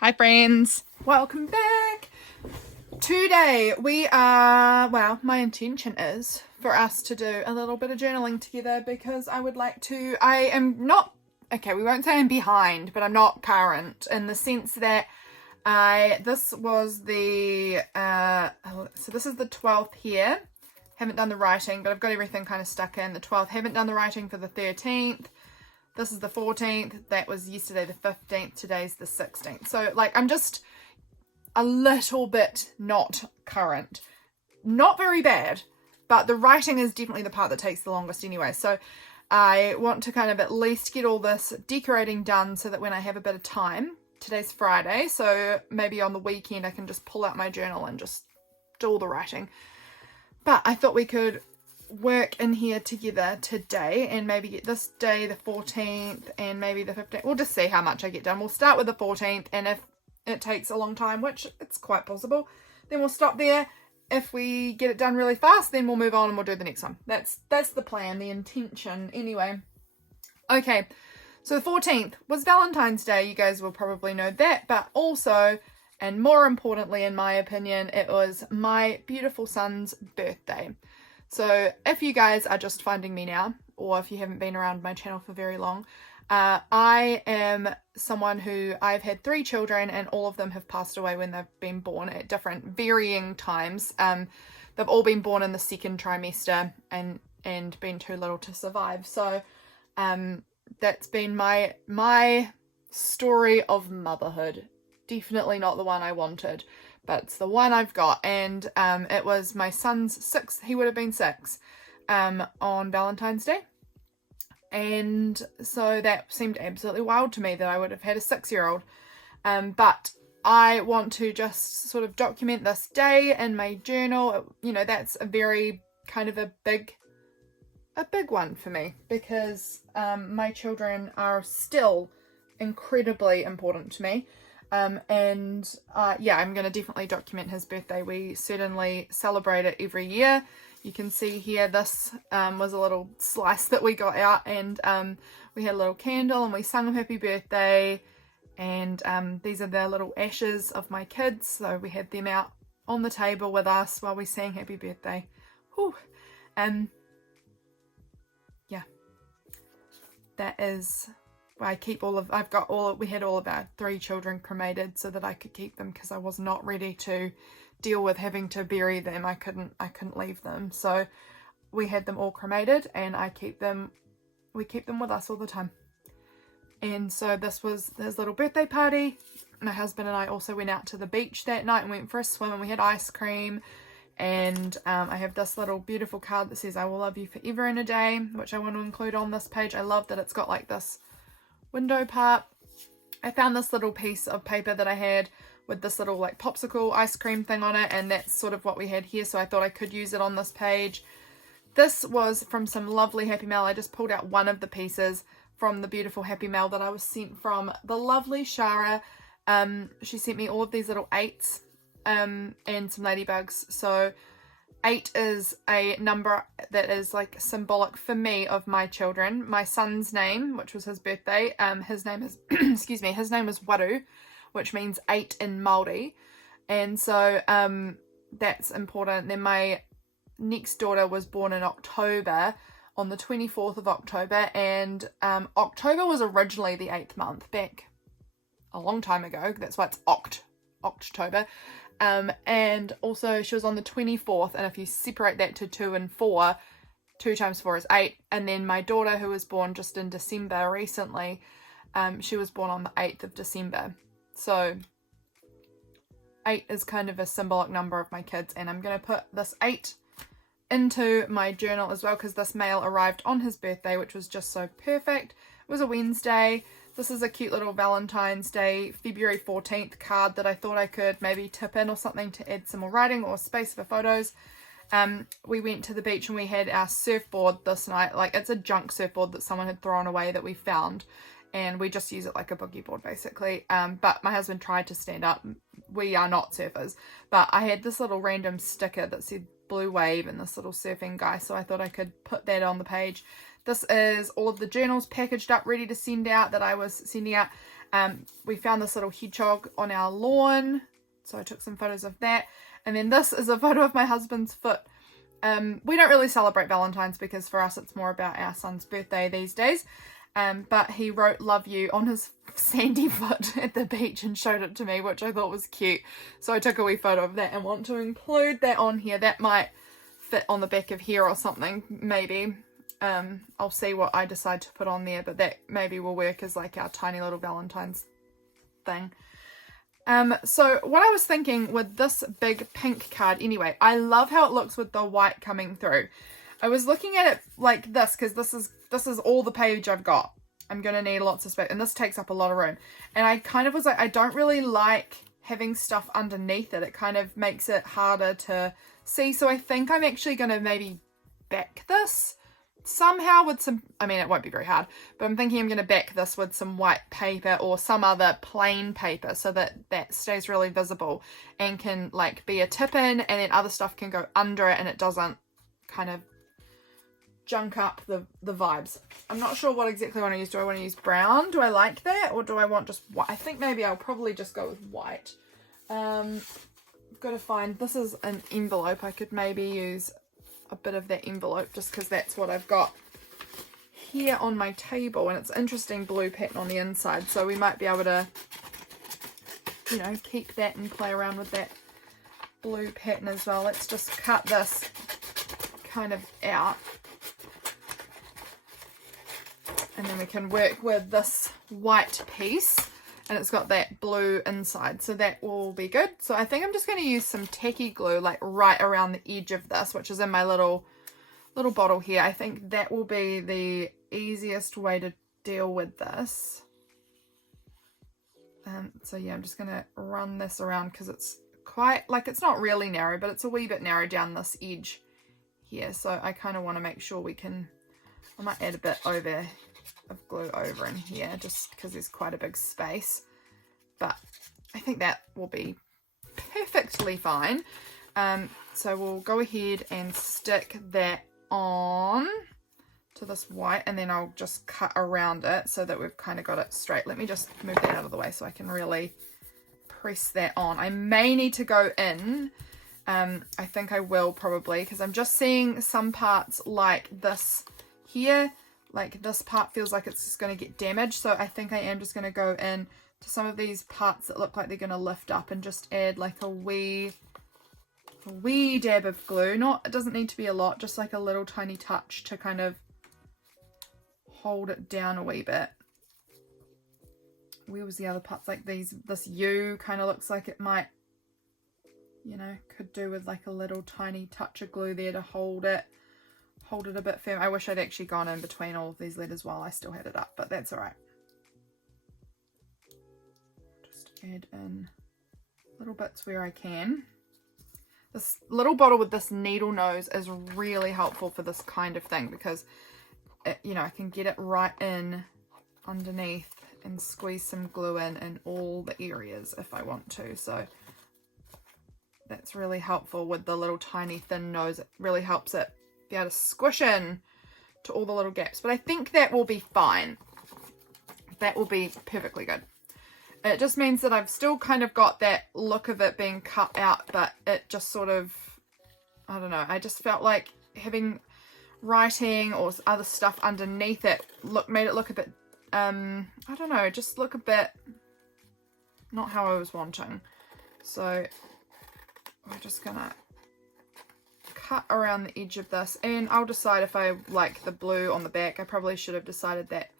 Hi friends, welcome back. Today my intention is for us to do a little bit of journaling together because I am not, okay, we won't say I'm behind, but I'm not current in the sense that this is the 12th here. Haven't done the writing, but I've got everything kind of stuck in. The 12th, haven't done the writing for the 13th. This is the 14th. That was yesterday, the 15th. Today's the 16th. So, I'm just a little bit not current. Not very bad, but the writing is definitely the part that takes the longest anyway. So, I want to kind of at least get all this decorating done so that when I have a bit of time, today's Friday, so maybe on the weekend I can just pull out my journal and just do all the writing. But I thought we could work in here together today and maybe get this day, the 14th, and maybe the 15th. We'll just see how much I get done. We'll start with the 14th, and if it takes a long time, which it's quite possible, then we'll stop there. If we get it done really fast, then we'll move on and we'll do the next one. That's the plan, the intention. Anyway, okay, so the 14th was Valentine's Day. You guys will probably know that, but also, and more importantly, in my opinion, it was my beautiful son's birthday. So if you guys are just finding me now, or if you haven't been around my channel for very long, I am someone who, I've had 3 children and all of them have passed away when they've been born at different varying times. They've all been born in the 2nd trimester and been too little to survive. So that's been my story of motherhood. Definitely not the one I wanted, but it's the one I've got. And it was my son's 6th, he would have been 6, on Valentine's Day. And so that seemed absolutely wild to me that I would have had a 6-year-old. But I want to just sort of document this day in my journal. You know, that's a very kind of a big one for me because my children are still incredibly important to me. I'm going to definitely document his birthday. We certainly celebrate it every year. You can see here, this was a little slice that we got out, and we had a little candle and we sung him happy birthday, and these are the little ashes of my kids, so we had them out on the table with us while we sang happy birthday. Whew. That is... we had all of our 3 children cremated so that I could keep them because I was not ready to deal with having to bury them. I couldn't leave them. So we had them all cremated, and we keep them with us all the time. And so this was his little birthday party. My husband and I also went out to the beach that night and went for a swim, and we had ice cream. And I have this little beautiful card that says I will love you forever and a day, which I want to include on this page. I love that it's got like this window part. I found this little piece of paper that I had with this little like popsicle ice cream thing on it, and that's sort of what we had here, so I thought I could use it on this page. This was from some lovely Happy Mail. I just pulled out one of the pieces from the beautiful Happy Mail that I was sent from the lovely Shara. She sent me all of these little 8s and some ladybugs. So 8 is a number that is like symbolic for me of my children. My son's name, which was his birthday, his name is his name is Waru, which means 8 in Māori, and so that's important. Then my next daughter was born in October, on the 24th of October, and October was originally the 8th month back a long time ago. That's why it's October. And also she was on the 24th, and if you separate that to 2 and 4, 2 times 4 is 8. And then my daughter, who was born just in December recently, she was born on the 8th of December. So 8 is kind of a symbolic number of my kids, and I'm going to put this 8 into my journal as well because this mail arrived on his birthday, which was just so perfect. It was a Wednesday. This is a cute little Valentine's Day, February 14th card that I thought I could maybe tip in or something to add some more writing or space for photos. We went to the beach and we had our surfboard this night. Like, it's a junk surfboard that someone had thrown away that we found, and we just use it like a boogie board basically. But my husband tried to stand up. We are not surfers, but I had this little random sticker that said Blue Wave and this little surfing guy, so I thought I could put that on the page. This is all of the journals packaged up, ready to send out, that I was sending out. We found this little hedgehog on our lawn, so I took some photos of that. And then this is a photo of my husband's foot. We don't really celebrate Valentine's because for us it's more about our son's birthday these days. But he wrote "love you" on his sandy foot at the beach and showed it to me, which I thought was cute. So I took a wee photo of that and want to include that on here. That might fit on the back of here or something, maybe. I'll see what I decide to put on there, but that maybe will work as like our tiny little Valentine's thing. So what I was thinking with this big pink card, anyway, I love how it looks with the white coming through. I was looking at it like this because this is all the page I've got. I'm going to need lots of space, and this takes up a lot of room. And I kind of was like, I don't really like having stuff underneath it. It kind of makes it harder to see. So I think I'm actually going to maybe back this somehow with some, I mean, it won't be very hard, but I'm thinking I'm going to back this with some white paper or some other plain paper so that that stays really visible and can like be a tip in, and then other stuff can go under it and it doesn't kind of junk up the vibes. I'm not sure what exactly I want to use. Do I want to use brown? Do I like that? Or do I want just white? I think maybe I'll probably just go with white. I've got to find, this is an envelope. I could maybe use a bit of that envelope just because that's what I've got here on my table, and it's interesting blue pattern on the inside, so we might be able to, you know, keep that and play around with that blue pattern as well. Let's just cut this kind of out, and then we can work with this white piece, and it's got that blue inside, so that will be good. So I think I'm just going to use some tacky glue like right around the edge of this, which is in my little bottle here. I think that will be the easiest way to deal with this. So yeah, I'm just going to run this around because it's quite, like, it's not really narrow, but it's a wee bit narrow down this edge here. So I kind of want to make sure we can, I might add a bit of glue over in here just because there's quite a big space, but I think that will be perfectly fine. So we'll go ahead and stick that on to this white, and then I'll just cut around it so that we've kind of got it straight. Let me just move that out of the way so I can really press that on. I may need to go in. I think I will probably, because I'm just seeing some parts like this here. Like this part feels like it's just going to get damaged, so I think I am just going to go in to some of these parts that look like they're going to lift up and just add like a wee dab of glue. It doesn't need to be a lot, just like a little tiny touch to kind of hold it down a wee bit. Where was the other parts? Like this U kind of looks like it might, you know, could do with like a little tiny touch of glue there to hold it a bit firm. I wish I'd actually gone in between all of these letters while I still had it up, but that's all right. Just add in little bits where I can. This little bottle with this needle nose is really helpful for this kind of thing because it, you know, I can get it right in underneath and squeeze some glue in all the areas if I want to. So that's really helpful with the little tiny thin nose. It really helps it be able to squish in to all the little gaps, but I think that will be fine. That will be perfectly good. It just means that I've still kind of got that look of it being cut out, but it just sort of, I don't know, I just felt like having writing or other stuff underneath it made it look a bit, I don't know, just look a bit not how I was wanting. So we're just gonna cut around the edge of this, and I'll decide if I like the blue on the back. I probably should have decided that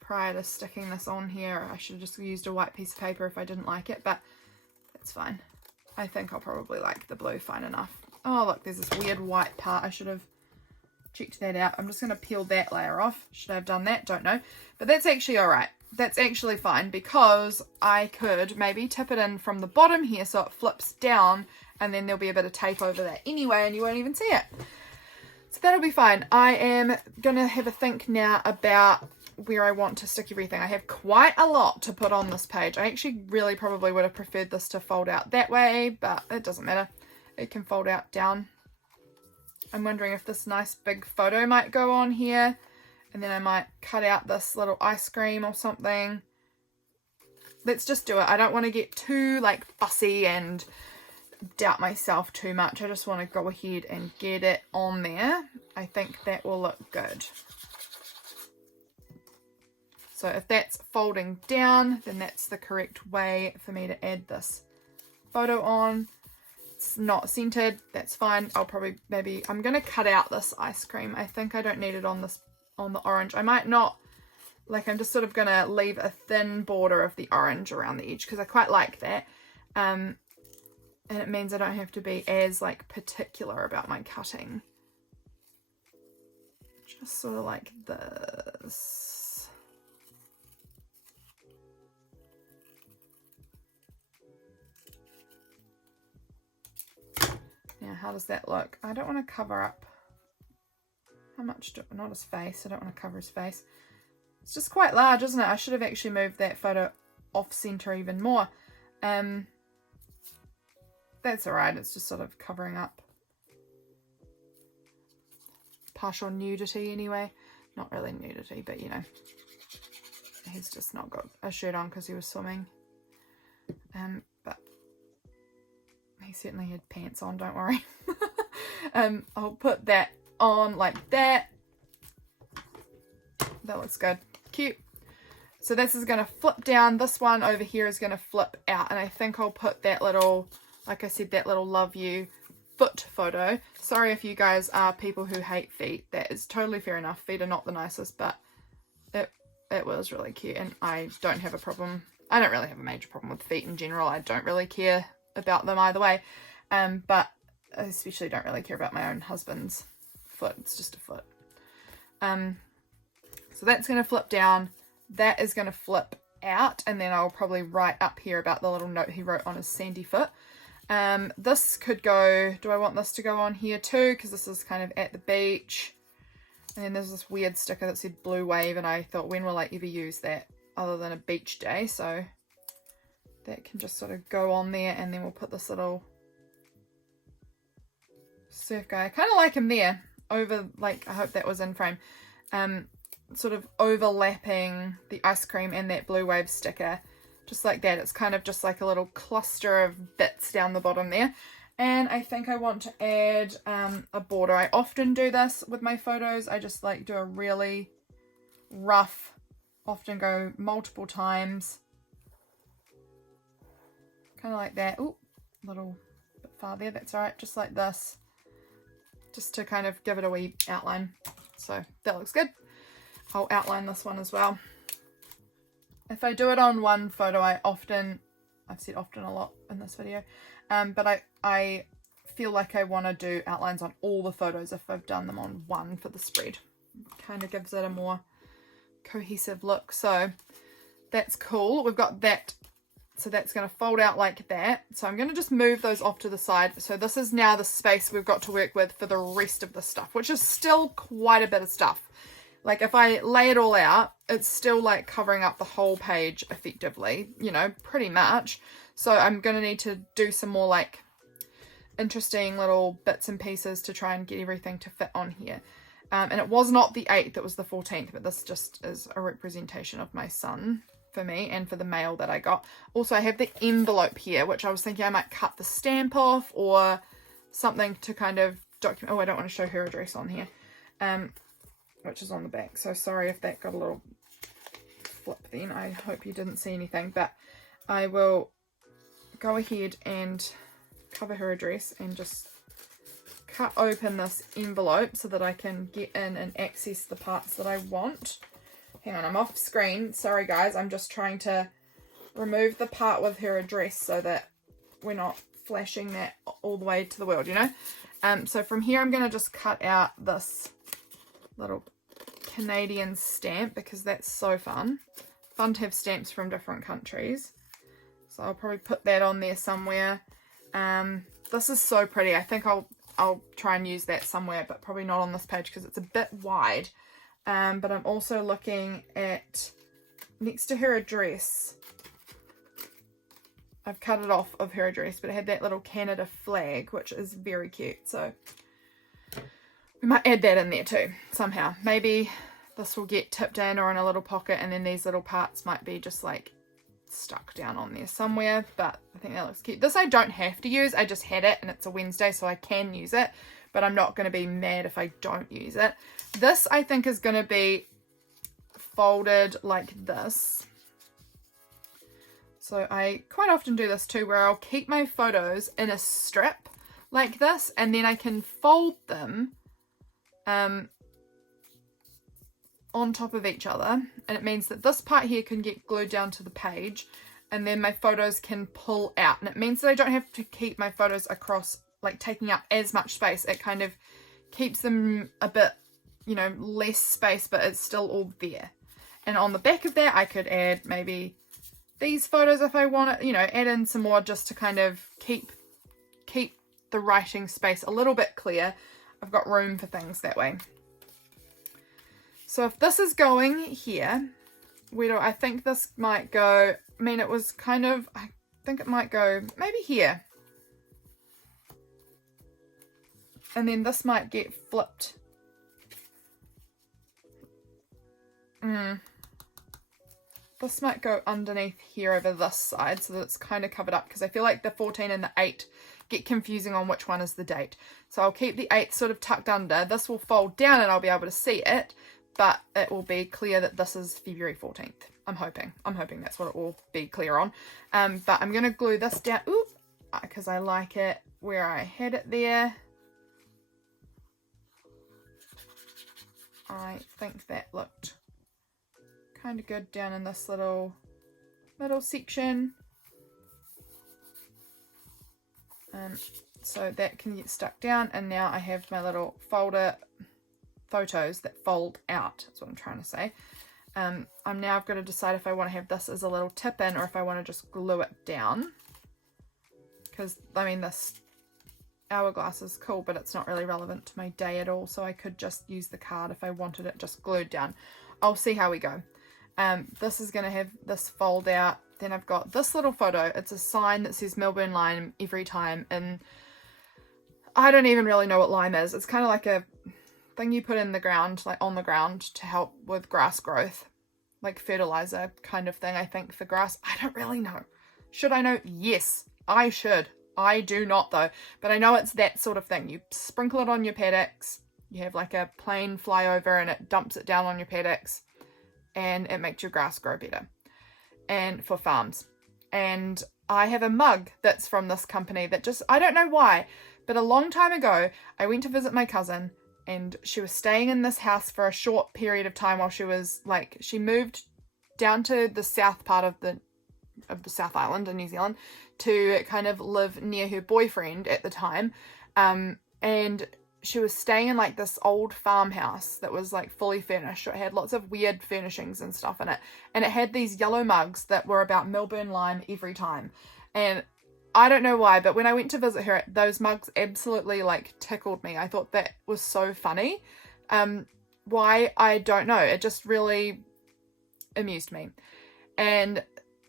prior to sticking this on here. I should have just used a white piece of paper if I didn't like it, but that's fine. I think I'll probably like the blue fine enough. Oh look, there's this weird white part. I should have checked that out. I'm just going to peel that layer off. Should I have done that? Don't know. But that's actually alright. That's actually fine because I could maybe tip it in from the bottom here so it flips down, and then there'll be a bit of tape over that anyway and you won't even see it. So that'll be fine. I am going to have a think now about where I want to stick everything. I have quite a lot to put on this page. I actually really probably would have preferred this to fold out that way, but it doesn't matter. It can fold out down. I'm wondering if this nice big photo might go on here, and then I might cut out this little ice cream or something let's just do it. I don't want to get too like fussy and doubt myself too much. I just want to go ahead and get it on there. I think that will look good. So if that's folding down, then that's the correct way for me to add this photo on. It's not centered, that's fine. I'll probably I'm going to cut out this ice cream. I think I don't need it on the orange. I might not, like I'm just sort of going to leave a thin border of the orange around the edge because I quite like that. And it means I don't have to be as like particular about my cutting. Just sort of like this. Now, how does that look? I don't want to cover up. How much not his face. I don't want to cover his face. It's just quite large, isn't it? I should have actually moved that photo off center even more. That's alright. It's just sort of covering up partial nudity anyway. Not really nudity, but you know, he's just not got a shirt on because he was swimming. But he certainly had pants on, don't worry. I'll put that on like that. That looks good. Cute. So this is going to flip down. This one over here is going to flip out. And I think I'll put that little, like I said, that little love you foot photo. Sorry if you guys are people who hate feet. That is totally fair enough. Feet are not the nicest, but it was really cute. And I don't have a problem. I don't really have a major problem with feet in general. I don't really care about them either way. But I especially don't really care about my own husband's foot. It's just a foot. So that's going to flip down. That is going to flip out. And then I'll probably write up here about the little note he wrote on his sandy foot. This could go, do I want this to go on here too? Because this is kind of at the beach. And then there's this weird sticker that said Blue Wave. And I thought, when will I ever use that other than a beach day? So that can just sort of go on there. And then we'll put this little surf guy. I kind of like him there. Over, like, I hope that was in frame. Sort of overlapping the ice cream and that Blue Wave sticker. Just like that. It's kind of just like a little cluster of bits down the bottom there. And I think I want to add a border. I often do this with my photos. I just like do a really rough, often go multiple times. Kind of like that. Ooh, a little bit far there. That's alright. Just like this. Just to kind of give it a wee outline. So that looks good. I'll outline this one as well. If I do it on one photo, I've said often a lot in this video, but I feel like I want to do outlines on all the photos if I've done them on one for the spread. Kind of gives it a more cohesive look. So that's cool. We've got that. So that's going to fold out like that. So I'm going to just move those off to the side. So this is now the space we've got to work with for the rest of the stuff, which is still quite a bit of stuff. Like if I lay it all out, it's still like covering up the whole page effectively, you know, pretty much. So I'm going to need to do some more like interesting little bits and pieces to try and get everything to fit on here. And it was not the 8th, it was the 14th, but this just is a representation of my son for me and for the mail that I got. Also, I have the envelope here, which I was thinking I might cut the stamp off or something to kind of document. Oh, I don't want to show her address on here. Which is on the back. So sorry if that got a little flip then. I hope you didn't see anything, but I will go ahead and cover her address and just cut open this envelope so that I can get in and access the parts that I want. Hang on, I'm off screen. Sorry guys, I'm just trying to remove the part with her address so that we're not flashing that all the way to the world, you know? So from here I'm going to just cut out this little Canadian stamp because that's so fun to have stamps from different countries. So I'll probably put that on there somewhere. This is so pretty. I think I'll try and use that somewhere, but probably not on this page because it's a bit wide. But I'm also looking at next to her address. I've cut it off of her address, but it had that little Canada flag, which is very cute. So we might add that in there too, somehow. Maybe this will get tipped in or in a little pocket, and then these little parts might be just like stuck down on there somewhere, but I think that looks cute. This I don't have to use. I just had it and it's a Wednesday, so I can use it, but I'm not going to be mad if I don't use it. This I think is going to be folded like this. So I quite often do this too, where I'll keep my photos in a strip like this, and then I can fold them on top of each other, and it means that this part here can get glued down to the page, and then my photos can pull out, and it means that I don't have to keep my photos across, like taking up as much space. It kind of keeps them a bit, you know, less space, but it's still all there. And on the back of that I could add maybe these photos if I want it, you know, add in some more just to kind of keep the writing space a little bit clear. I've got room for things that way. So if this is going here, where do I think this might go? I mean, it was kind of, I think it might go maybe here. And then this might get flipped. This might go underneath here over this side so that it's kind of covered up, because I feel like the 14 and the 8 get confusing on which one is the date. So I'll keep the 8 sort of tucked under. This will fold down and I'll be able to see it, but it will be clear that this is February 14th. I'm hoping that's what it will be clear on. But I'm going to glue this down, because I like it where I had it there. I think that looked kind of good down in this little middle section. So that can get stuck down, and now I have my little folder photos that fold out. That's what I'm trying to say. I've got to decide if I want to have this as a little tip in or if I want to just glue it down, because I mean this hourglass is cool, but it's not really relevant to my day at all, so I could just use the card if I wanted it just glued down. I'll see how we go. This is going to have this fold out. Then I've got this little photo. It's a sign that says Melbourne lime every time, and I don't even really know what lime is. It's kind of like a thing you put in the ground, like on the ground, to help with grass growth, like fertilizer kind of thing, I think, for grass. I don't really know. Should I know? Yes, I should. I do not though, but I know it's that sort of thing. You sprinkle it on your paddocks, you have like a plane flyover and it dumps it down on your paddocks, and it makes your grass grow better, and for farms. And I have a mug that's from this company that just, I don't know why, but a long time ago I went to visit my cousin, and she was staying in this house for a short period of time while she was like, she moved down to the south part of the South Island in New Zealand to kind of live near her boyfriend at the time, and she was staying in like this old farmhouse that was like fully furnished. It had lots of weird furnishings and stuff in it, and it had these yellow mugs that were about Melbourne lime every time. And I don't know why, but when I went to visit her, those mugs absolutely like tickled me. I thought that was so funny. Why, I don't know. It just really amused me. And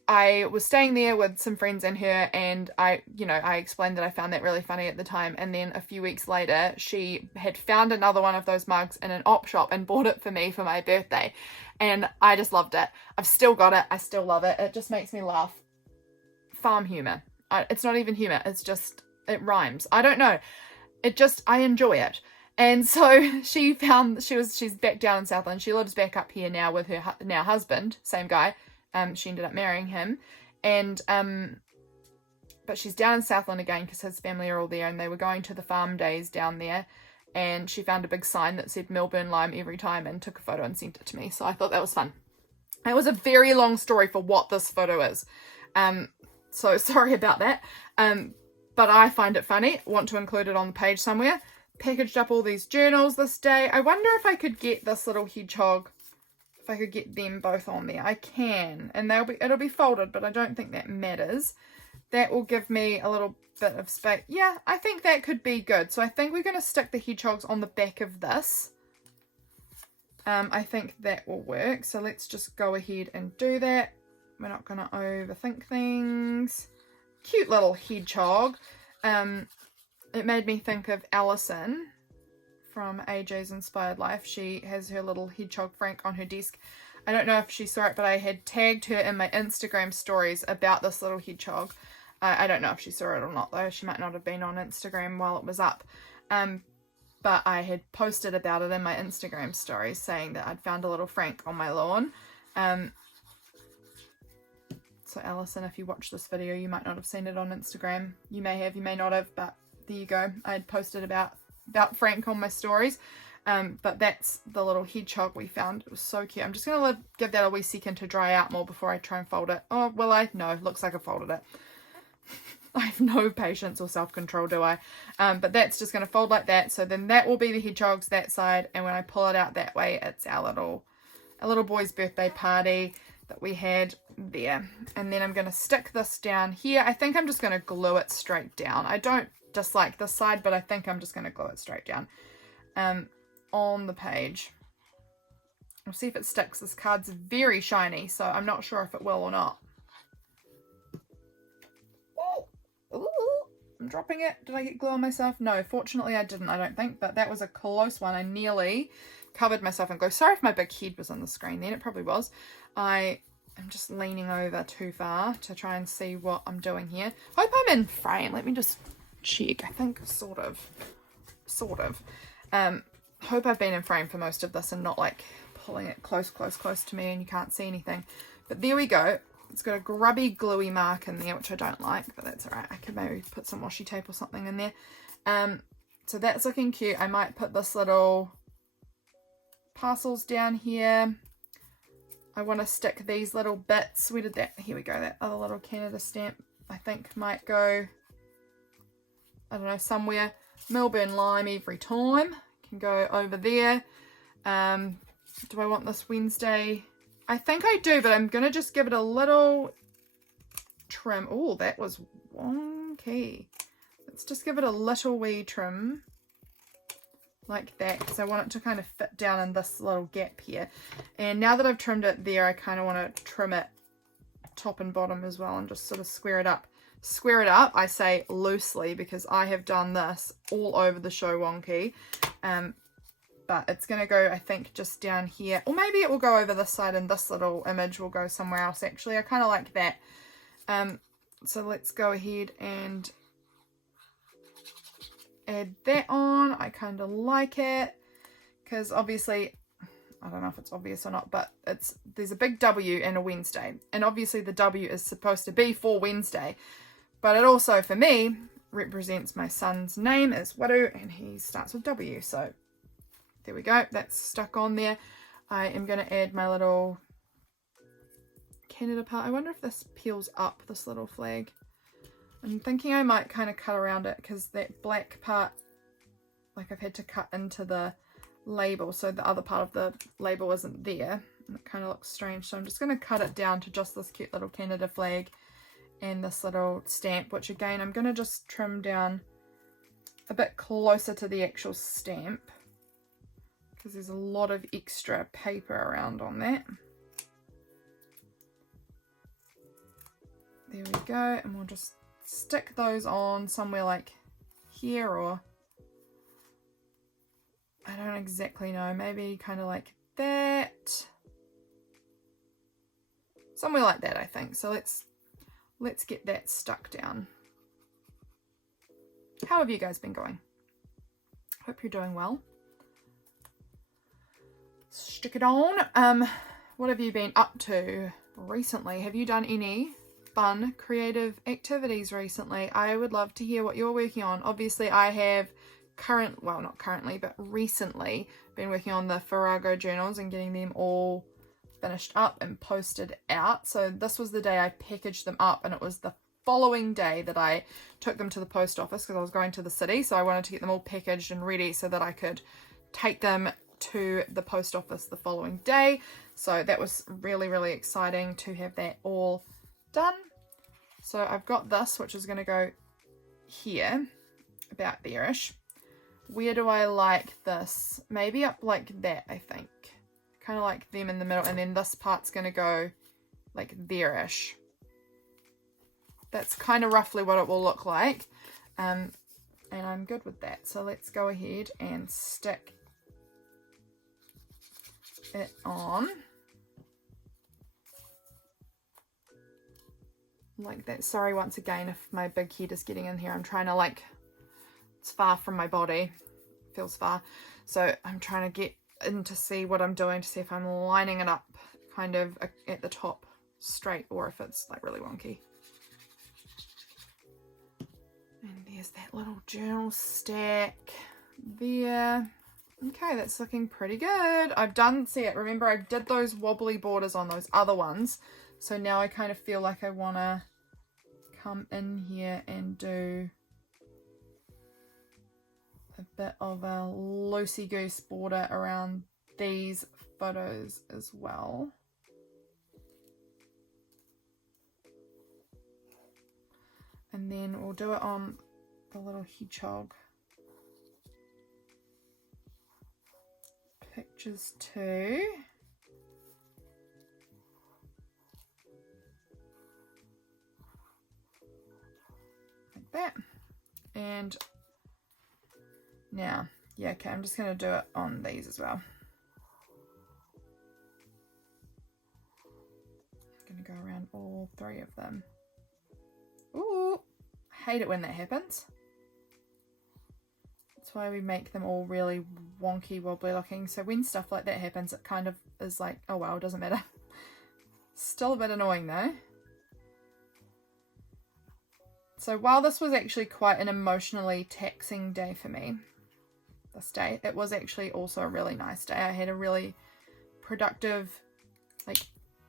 I was staying there with some friends and her, and I explained that I found that really funny at the time. And then a few weeks later, she had found another one of those mugs in an op shop and bought it for me for my birthday. And I just loved it. I've still got it. I still love it. It just makes me laugh. Farm humor. It's not even humor. It's just, it rhymes. I don't know. I enjoy it. And so she's back down in Southland. She lives back up here now with her now husband, same guy. She ended up marrying him, and but she's down in Southland again because his family are all there, and they were going to the farm days down there, and she found a big sign that said Melbourne lime every time and took a photo and sent it to me. So I thought that was fun. It was a very long story for what this photo is, so sorry about that, but I find it funny. Want to include it on the page somewhere. Packaged up all these journals this day. I wonder if I could get this little hedgehog, if I could get them both on there. I can, and it'll be folded, but I don't think that matters. That will give me a little bit of space. Yeah, I think that could be good. So I think we're going to stick the hedgehogs on the back of this. I think that will work. So let's just go ahead and do that. We're not going to overthink things. Cute little hedgehog. It made me think of Alison from AJ's Inspired Life. She has her little hedgehog Frank on her desk. I don't know if she saw it, but I had tagged her in my Instagram stories about this little hedgehog. I don't know if she saw it or not though. She might not have been on Instagram while it was up. But I had posted about it in my Instagram stories saying that I'd found a little Frank on my lawn. So Alison, if you watch this video, you might not have seen it on Instagram. You may have, you may not have, but there you go. I had posted about Frank on my stories. But that's the little hedgehog we found. It was so cute. I'm just going to give that a wee second to dry out more before I try and fold it. Oh, will I? No, looks like I folded it. I have no patience or self-control, do I? But that's just going to fold like that. So then that will be the hedgehogs that side. And when I pull it out that way, it's our little boy's birthday party that we had there. And then I'm going to stick this down here. I think I'm just going to glue it straight down. I don't dislike this side, but I think I'm just going to glue it straight down on the page. We'll see if it sticks. This card's very shiny, so I'm not sure if it will or not. Ooh, I'm dropping it. Did I get glue on myself? No, fortunately I didn't, I don't think, but that was a close one. I nearly covered myself in glue. Sorry if my big head was on the screen then, it probably was. I am just leaning over too far to try and see what I'm doing here. Hope I'm in frame. Let me just check. I think sort of. Hope I've been in frame for most of this and not like pulling it close to me and you can't see anything. But there we go. It's got a grubby gluey mark in there, which I don't like, but that's alright. I could maybe put some washi tape or something in there. So that's looking cute. I might put this little parcels down here. I want to stick these little bits. Where did that? Here we go. That other little Canada stamp, I think, might go, I don't know, somewhere. Melbourne lime every time. Can go over there. Do I want this Wednesday? I think I do, but I'm going to just give it a little trim. Oh, that was wonky. Let's just give it a little wee trim like that because I want it to kind of fit down in this little gap here. And now that I've trimmed it there, I kind of want to trim it top and bottom as well and just sort of square it up. Square it up, I say loosely because I have done this all over the show wonky. But it's going to go, I think, just down here. Or maybe it will go over this side and this little image will go somewhere else, actually. I kind of like that. So let's go ahead and add that on. I kind of like it. Because obviously, I don't know if it's obvious or not, but there's a big W and a Wednesday. And obviously the W is supposed to be for Wednesday. But it also, for me, represents my son's name as Waru. And he starts with W. So there we go, that's stuck on there. I am going to add my little Canada part. I wonder if this peels up, this little flag. I'm thinking I might kind of cut around it because that black part, like I've had to cut into the label, so the other part of the label isn't there. And it kind of looks strange, so I'm just going to cut it down to just this cute little Canada flag and this little stamp, which again, I'm going to just trim down a bit closer to the actual stamp. Because there's a lot of extra paper around on that. There we go, and we'll just stick those on somewhere like here, or I don't exactly know, maybe kind of like that. Somewhere like that, I think. So let's get that stuck down. How have you guys been going? Hope you're doing well. Stick it on. What have you been up to recently? Have you done any fun creative activities recently? I would love to hear what you're working on. Obviously I have not currently, but recently been working on the Farrago journals and getting them all finished up and posted out. So this was the day I packaged them up, and it was the following day that I took them to the post office because I was going to the city. So I wanted to get them all packaged and ready so that I could take them to the post office the following day. So that was really, really exciting to have that all done. So I've got this, which is going to go here, about there-ish. Where do I like this? Maybe up like that, I think. Kind of like them in the middle, and then this part's going to go like there-ish. That's kind of roughly what it will look like. And I'm good with that. So let's go ahead and stick it on. like that. Sorry once again if my big head is getting in here. I'm trying to like, it's far from my body, feels far, so I'm trying to get in to see what I'm doing, to see if I'm lining it up kind of at the top straight or if it's like really wonky. And there's that little journal stack there. Okay, that's looking pretty good. I've done, see it, remember I did those wobbly borders on those other ones, so now I kind of feel like I want to come in here and do a bit of a loosey-goose border around these photos as well. And then we'll do it on the little hedgehog pictures too. Like that. And now, yeah, okay, I'm just going to do it on these as well. I'm going to go around all three of them. Ooh, I hate it when that happens. That's why we make them all really wonky, wobbly looking. So when stuff like that happens, it kind of is like, oh well, it doesn't matter. Still a bit annoying though. So while this was actually quite an emotionally taxing day for me, this day, it was actually also a really nice day. I had a really productive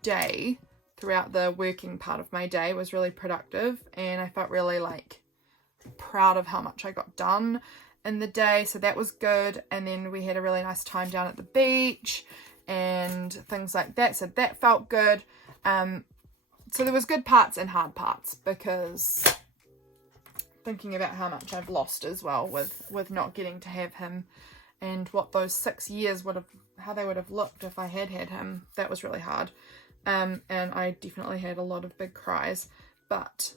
day throughout. The working part of my day was really productive, and I felt really proud of how much I got done in the day, so that was good. And then we had a really nice time down at the beach and things like that, so that felt good. So there was good parts and hard parts, because thinking about how much I've lost as well with not getting to have him, and what those 6 years would have, how they would have looked if I had him, that was really hard. And I definitely had a lot of big cries, but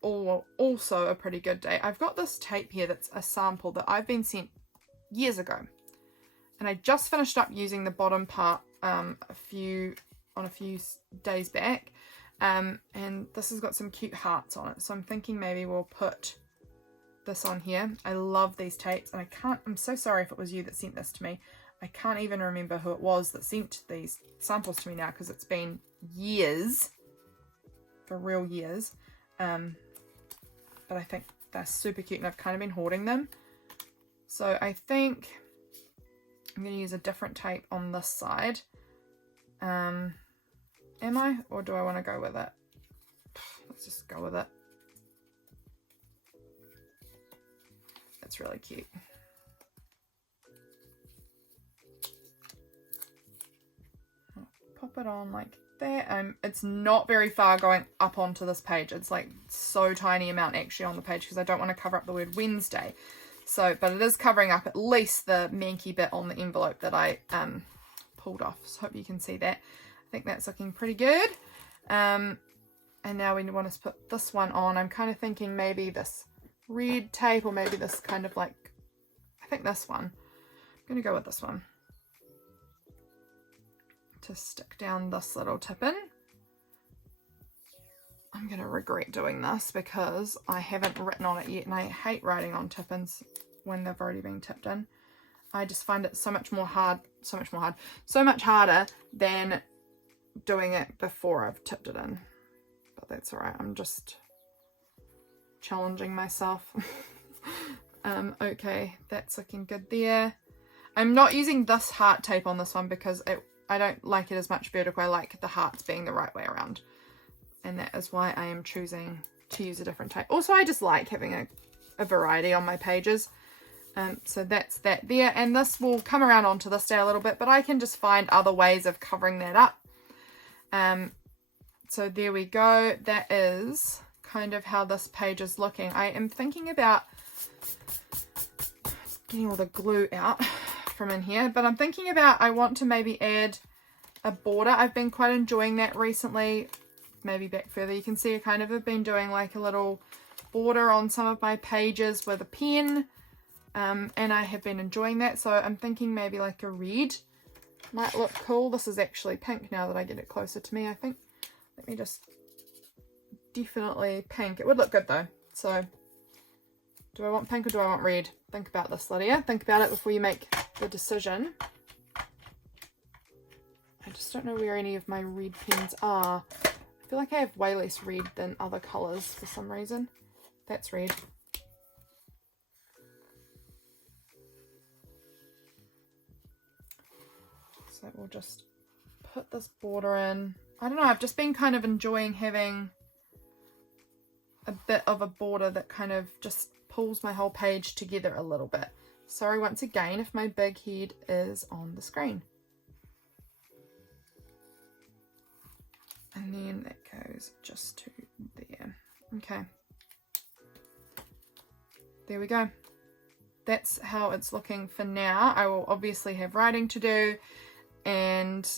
also a pretty good day. I've got this tape here that's a sample that I've been sent years ago, and I just finished up using the bottom part a few days back, and this has got some cute hearts on it, so I'm thinking maybe we'll put this on here. I love these tapes, and I'm so sorry if it was you that sent this to me. I can't even remember who it was that sent these samples to me now, because it's been years, for real years. But I think they're super cute, and I've kind of been hoarding them. So I think I'm going to use a different tape on this side. Am I? Or do I want to go with it? Let's just go with it. It's really cute. I'll pop it on like that. It's not very far going up onto this page. It's like so tiny amount actually on the page, because I don't want to cover up the word Wednesday. So, but it is covering up at least the manky bit on the envelope that I pulled off. So hope you can see that. I think that's looking pretty good. And now we want to put this one on. I'm kind of thinking maybe this red tape, or maybe this kind of like, I think this one. I'm going to go with this one to stick down this little tip in. I'm going to regret doing this because I haven't written on it yet, and I hate writing on tip-ins when they've already been tipped in. I just find it so much harder than doing it before I've tipped it in. But that's alright, I'm just challenging myself. Okay, that's looking good there. I'm not using this heart tape on this one because I don't like it as much vertical. I like the hearts being the right way around, and that is why I am choosing to use a different tape. Also, I just like having a variety on my pages. So that's that there, and this will come around onto this day a little bit, but I can just find other ways of covering that up. So there we go. That is kind of how this page is looking. I am thinking about getting all the glue out from in here, but I'm thinking about, I want to maybe add a border. I've been quite enjoying that recently. Maybe back further, you can see I kind of have been doing like a little border on some of my pages with a pen, and I have been enjoying that. So I'm thinking maybe like a red might look cool. This is actually pink now that I get it closer to me, I think. Let me just definitely pink. It would look good though. So do I want pink or do I want red? Think about this, Lydia. Think about it before you make the decision. I just don't know where any of my red pens are. I feel like I have way less red than other colours for some reason. That's red. So we'll just put this border in. I don't know, I've just been kind of enjoying having a bit of a border that kind of just pulls my whole page together a little bit. Sorry once again if my big head is on the screen. And then that goes just to there. Okay. There we go. That's how it's looking for now. I will obviously have writing to do, and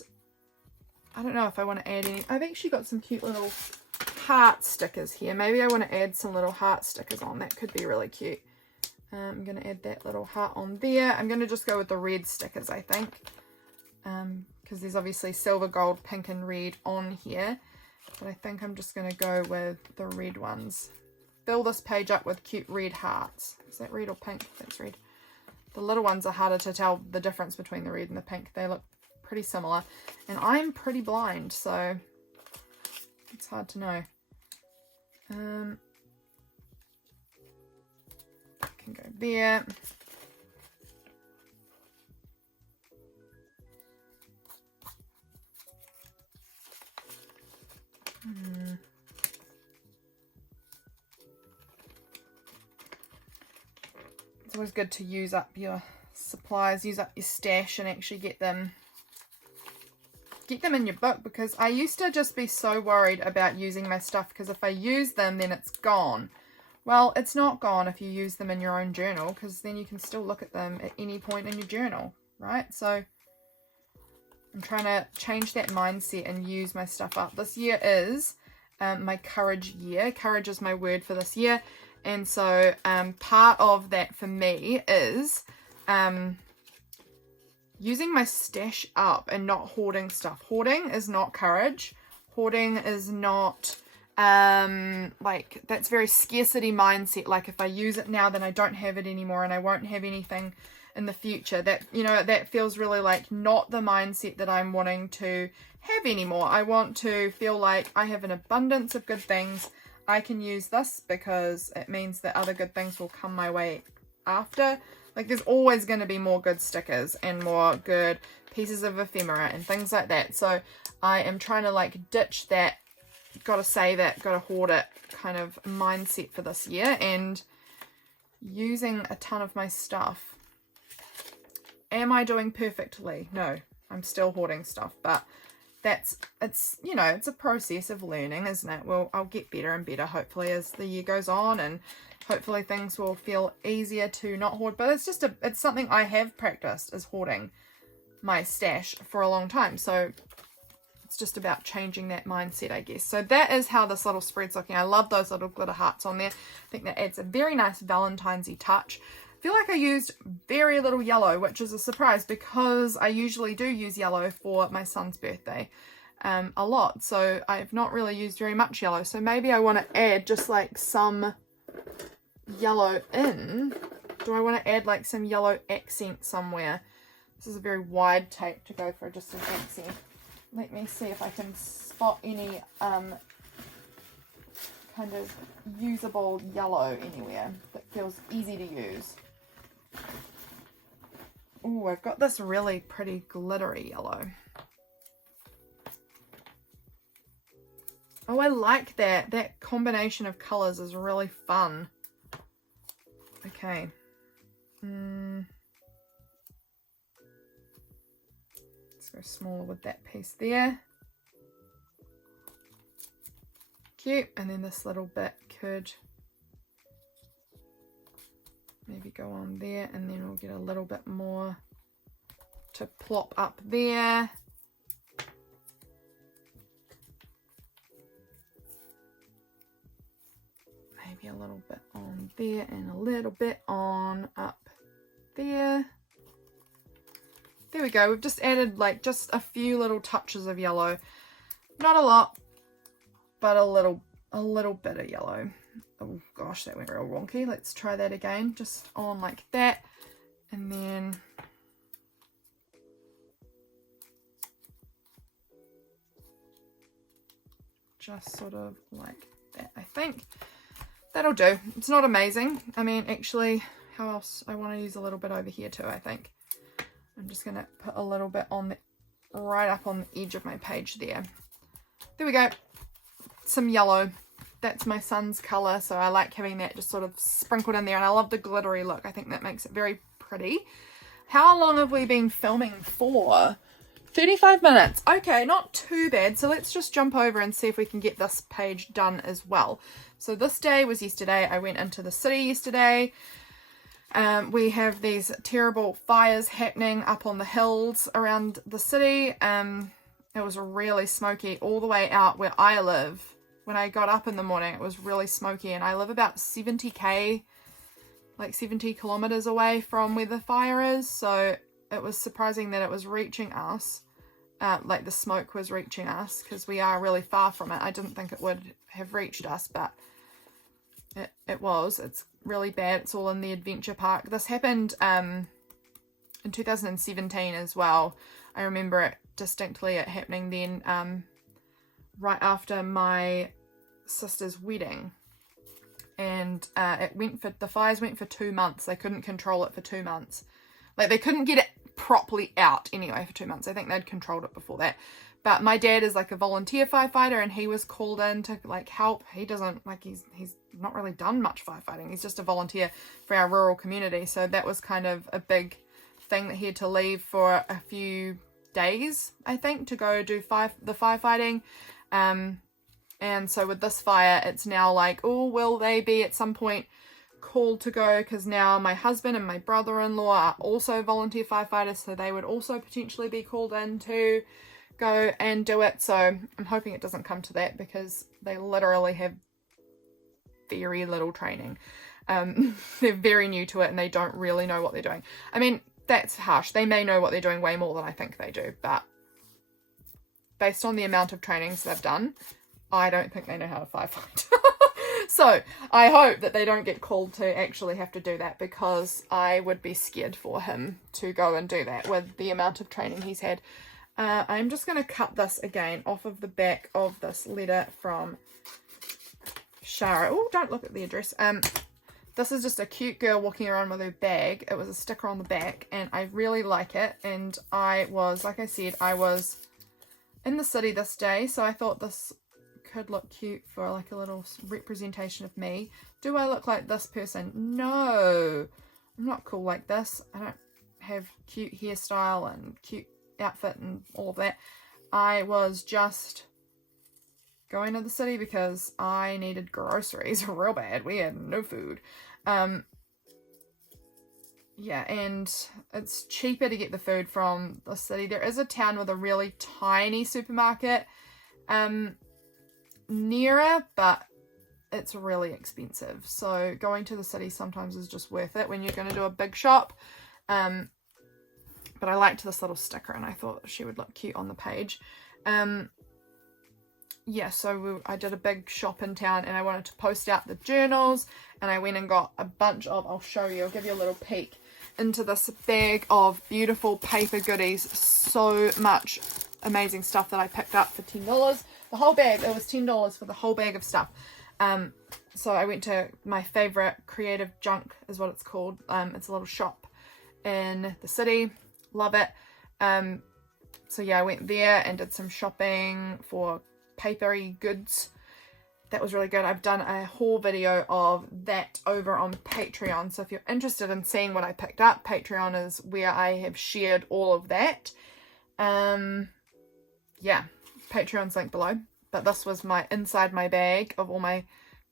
I don't know if I want to add any. I've actually got some cute little heart stickers here. Maybe I want to add some little heart stickers on. That could be really cute. I'm going to add that little heart on there. I'm going to just go with the red stickers, I think, because there's obviously silver, gold, pink and red on here, but I think I'm just going to go with the red ones. Fill this page up with cute red hearts. Is that red or pink? That's red. The little ones are harder to tell the difference between the red and the pink. They look pretty similar, and I'm pretty blind, so it's hard to know. Can go there. It's always good to use up your supplies, use up your stash, and actually get them in your book, because I used to just be so worried about using my stuff, because if I use them then it's gone. Well, it's not gone if you use them in your own journal, because then you can still look at them at any point in your journal, right? So I'm trying to change that mindset and use my stuff up. This year is my courage year. Courage is my word for this year, and so part of that for me is using my stash up and not hoarding stuff. Hoarding is not courage. Hoarding is not like, that's very scarcity mindset. Like, if I use it now, then I don't have it anymore and I won't have anything in the future. That, you know, that feels really like not the mindset that I'm wanting to have anymore. I want to feel like I have an abundance of good things. I can use this because it means that other good things will come my way after. Like, there's always going to be more good stickers and more good pieces of ephemera and things like that. So I am trying to like ditch that gotta save it, gotta hoard it kind of mindset for this year, and using a ton of my stuff. Am I doing perfectly? No, I'm still hoarding stuff, but it's you know, it's a process of learning, isn't it? Well, I'll get better and better hopefully as the year goes on, and hopefully things will feel easier to not hoard. But it's something I have practiced, is hoarding my stash for a long time. So it's just about changing that mindset, I guess. So that is how this little spread's looking. I love those little glitter hearts on there. I think that adds a very nice Valentine's-y touch. I feel like I used very little yellow, which is a surprise because I usually do use yellow for my son's birthday a lot. So I've not really used very much yellow. So maybe I want to add just like some yellow in. Do I want to add like some yellow accent somewhere? This is a very wide tape to go for just an accent. Let me see if I can spot any kind of usable yellow anywhere that feels easy to use. Oh, I've got this really pretty glittery yellow. Oh, I like that. That combination of colours is really fun. Okay. Let's go smaller with that piece there. Cute. And then this little bit could maybe go on there, and then we'll get a little bit more to plop up there. Maybe a little bit on there and a little bit on up there. There we go. We've just added like just a few little touches of yellow. Not a lot, but a little a little bit of yellow. Oh gosh, that went real wonky. Let's try that again, just on like that, and then just sort of like that. I think that'll do. It's not amazing. I mean, actually, how else? I want to use a little bit over here too, I think. I'm just going to put a little bit on the, right up on the edge of my page there. There we go. Some yellow. That's my son's colour, so I like having that just sort of sprinkled in there, and I love the glittery look. I think that makes it very pretty. How long have we been filming for? 35 minutes. Okay, not too bad. So let's just jump over and see if we can get this page done as well. So this day was yesterday. I went into the city yesterday. We have these terrible fires happening up on the hills around the city. It was really smoky all the way out where I live. When I got up in the morning, it was really smoky, and I live about 70k, like 70 kilometers away from where the fire is. So it was surprising that it was reaching us, like the smoke was reaching us, because we are really far from it. I didn't think it would have reached us, but it was. It's really bad. It's all in the adventure park. This happened in 2017 as well. I remember it distinctly, it happening then, right after my sister's wedding, and the fires went for 2 months. They couldn't control it for 2 months. Like, they couldn't get it properly out anyway for 2 months. I think they'd controlled it before that. But my dad is like a volunteer firefighter, and he was called in to like help. He doesn't like, he's not really done much firefighting. He's just a volunteer for our rural community. So that was kind of a big thing that he had to leave for a few days, I think, to go do the firefighting. And so with this fire, it's now like, oh, will they be at some point called to go? Because now my husband and my brother-in-law are also volunteer firefighters, so they would also potentially be called in to go and do it. So I'm hoping it doesn't come to that, because they literally have very little training. They're very new to it, and they don't really know what they're doing. I mean, that's harsh. They may know what they're doing way more than I think they do, but based on the amount of trainings they've done, I don't think they know how to firefight. So I hope that they don't get called to actually have to do that, because I would be scared for him to go and do that with the amount of training he's had. I'm just going to cut this again off of the back of this letter from Shara. Oh, don't look at the address. This is just a cute girl walking around with her bag. It was a sticker on the back, and I really like it. And I was, like I said, I was in the city this day, so I thought this could look cute for like a little representation of me. Do I look like this person? No, I'm not cool like this. I don't have cute hairstyle and cute outfit and all of that. I was just going to the city because I needed groceries real bad. We had no food. Yeah, and it's cheaper to get the food from the city. There is a town with a really tiny supermarket nearer, but it's really expensive. So going to the city sometimes is just worth it when you're going to do a big shop. But I liked this little sticker, and I thought she would look cute on the page. Yeah, so I did a big shop in town, and I wanted to post out the journals, and I went and got a bunch of, I'll show you, I'll give you a little peek into this bag of beautiful paper goodies. So much amazing stuff that I picked up for $10. The whole bag, it was $10 for the whole bag of stuff. So I went to my favorite Creative Junk is what it's called. It's a little shop in the city. Love it. So yeah, I went there and did some shopping for papery goods. That was really good. I've done a haul video of that over on Patreon, so if you're interested in seeing what I picked up, Patreon is where I have shared all of that. Yeah, Patreon's linked below. But this was my inside my bag of all my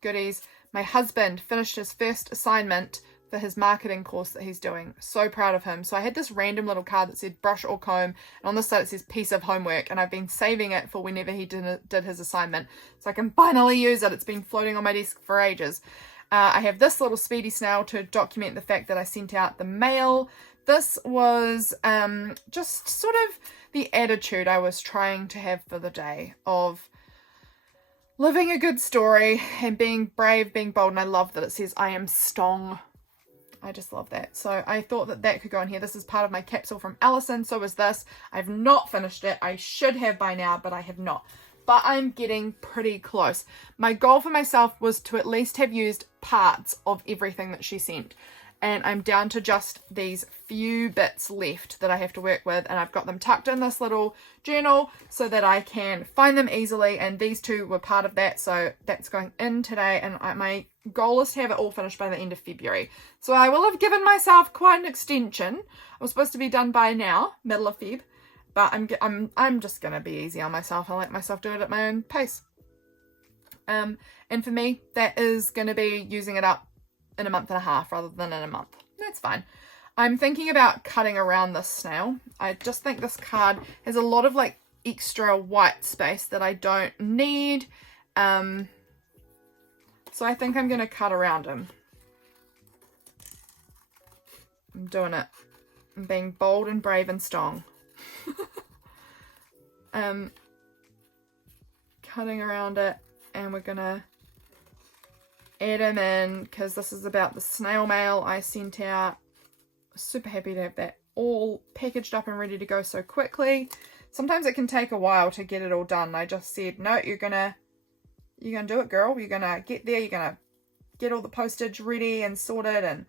goodies. My husband finished his first assignment for his marketing course that he's doing. So proud of him. So I had this random little card that said brush or comb, and on this side it says piece of homework, and I've been saving it for whenever he did his assignment, so I can finally use it. It's been floating on my desk for ages. I have this little speedy snail to document the fact that I sent out the mail. This was just sort of the attitude I was trying to have for the day of, living a good story and being brave, being bold. And I love that it says I am strong. I just love that. So I thought that that could go in here. This is part of my capsule from Allison. So is this. I've not finished it. I should have by now, but I have not. But I'm getting pretty close. My goal for myself was to at least have used parts of everything that she sent. And I'm down to just these few bits left that I have to work with. And I've got them tucked in this little journal so that I can find them easily. And these two were part of that. So that's going in today. And my goal is to have it all finished by the end of February. So I will have given myself quite an extension. I was supposed to be done by now, middle of Feb. But I'm just going to be easy on myself. I let myself do it at my own pace. And for me, that is going to be using it up in a month and a half rather than in a month. That's fine. I'm thinking about cutting around this snail. I just think this card has a lot of like extra white space that I don't need. So I think I'm going to cut around him. I'm doing it. I'm being bold and brave and strong. Cutting around it, and we're going to add him in because this is about the snail mail I sent out. Super happy to have that all packaged up and ready to go so quickly. Sometimes it can take a while to get it all done. I just said, no, you're gonna do it, girl. You're gonna get there. You're gonna get all the postage ready and sorted, and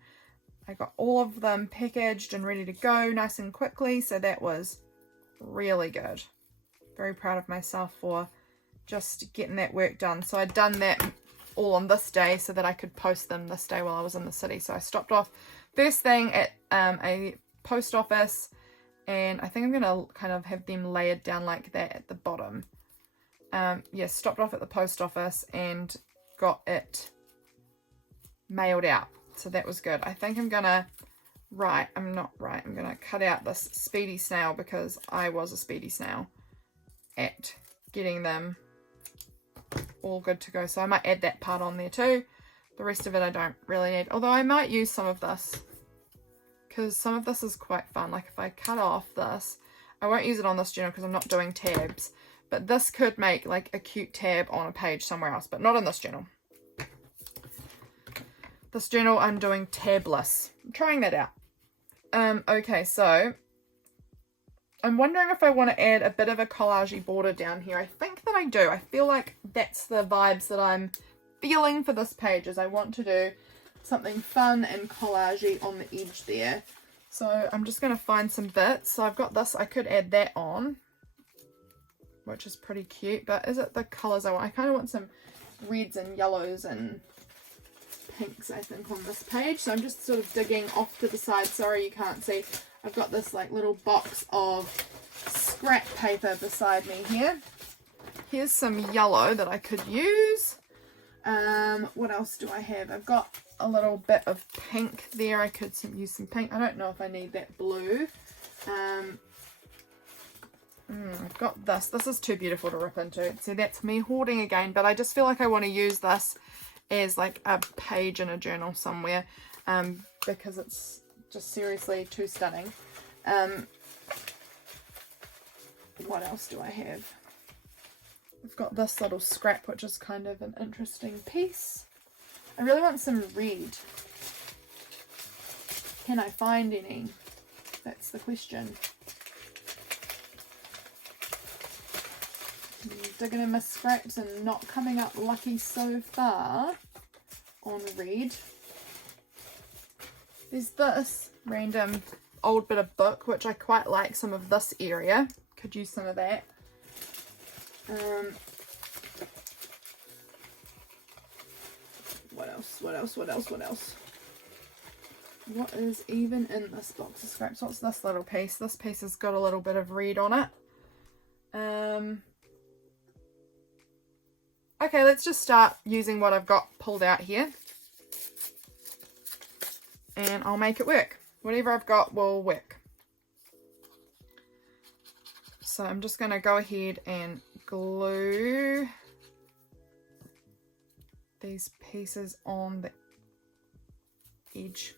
I got all of them packaged and ready to go nice and quickly. So that was really good. Very proud of myself for just getting that work done. So I'd done that all on this day so that I could post them this day while I was in the city. So I stopped off first thing at a post office, and I think I'm going to kind of have them layered down like that at the bottom. Yeah, stopped off at the post office and got it mailed out. So that was good. I think I'm going to I'm going to cut out this speedy snail because I was a speedy snail at getting them all good to go. So I might add that part on there too. The rest of it I don't really need. Although I might use some of this because some of this is quite fun. Like if I cut off this, I won't use it on this journal because I'm not doing tabs. But this could make like a cute tab on a page somewhere else, but not in this journal. This journal I'm doing tabless. I'm trying that out. Okay, so I'm wondering if I want to add a bit of a collage-y border down here. I think that I do. I feel like that's the vibes that I'm feeling for this page, is I want to do something fun and collage-y on the edge there. So I'm just going to find some bits. So I've got this. I could add that on, which is pretty cute. But is it the colours I want? I kind of want some reds and yellows and pinks, I think, on this page. So I'm just sort of digging off to the side. Sorry you can't see. I've got this like little box of scrap paper beside me here. Here's some yellow that I could use. What else do I have? I've got a little bit of pink there. I could use some pink. I don't know if I need that blue. I've got this. This is too beautiful to rip into. So that's me hoarding again, but I just feel like I want to use this as like a page in a journal somewhere, because it's just seriously too stunning. What else do I have? I've got this little scrap, which is kind of an interesting piece. I really want some red. Can I find any? That's the question. Digging in my scraps and not coming up lucky so far on red. There's this random old bit of book, which I quite like. Some of this area. Could use some of that. What else? What else? What else? What else? What is even in this box of scraps? What's this little piece? This piece has got a little bit of red on it. Okay, let's just start using what I've got pulled out here. And I'll make it work. Whatever I've got will work. So I'm just going to go ahead and glue these pieces on the edge.